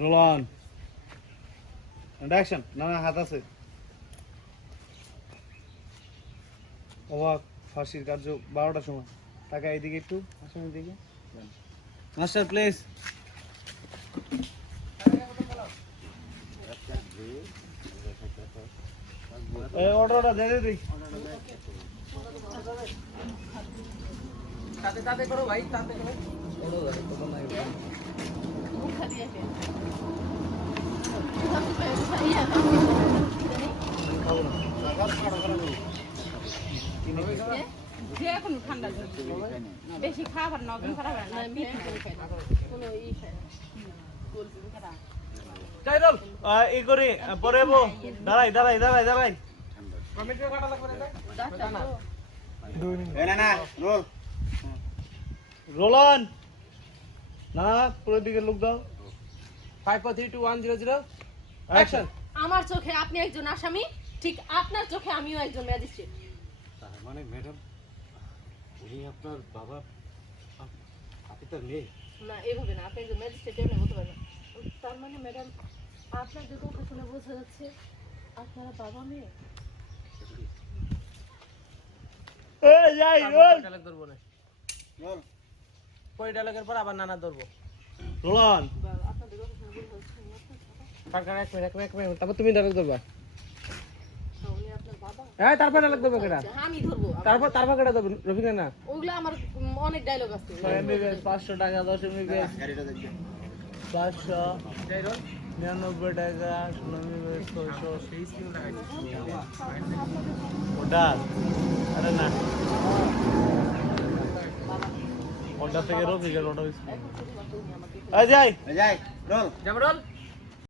Roll on action না না, হাত আছে। অবাক ফাঁসির কার্য বারোটার সময়। টাকা এইদিকে একটু আসামের দিকে মাস্টার প্লেস অর্ডারটা দে দে। তাতে তাতে করো ভাই, তাতে করো। ঠান্ডা বেশি খাবার নগম খারাপ না কোনো ই খায় না বলবি খারাপ যাই রোল করি পরে দাঁড়াই দাঁড়াই দাঁড়াই দাঁড়াই। কমিটি কাটা লাগবে না না না রোল রোল অন না পুরো দিকে লোক দাও। Five four three two one zero zero action আমার চোখে আপনি একজন আসামি ঠিক আপনার চোখে আমিও একজন ম্যাজিস্ট্রেট। তার মানে ম্যাডাম উনি আপনার বাবা আপনি তার মেয়ে। না এভাবে না আপনি একজন ম্যাজিস্ট্রেট এমনি বলতে পারবেন তার মানে ম্যাডাম আপনার যে কথা শুনে বোঝা যাচ্ছে আপনারা বাবা মেয়ে? এই যাই রোল ডায়লগ ধরবো না? রোল পরে ডায়লগের পর আবার নানা ধরবো? রোল তারপর তুমি ডায়লগ ধরবা। হ্যাঁ তারপর ডায়লগ ধরবে কেটা আচ্ছা, আমি ধরবো তারপর তারপর কেটা ধরবে? রফিকা না? ওগুলো আমার অনেক ডায়লগ আছে। পাঁচশো টাকা দশ এমবিবিএস পাঁচশো যাই রোল নিরানব্বই টাকা ষোলো ছয়শো। ওটা? আরে না। ওটা থেকে রফিকের ওটা এই যাই। যাব রোল।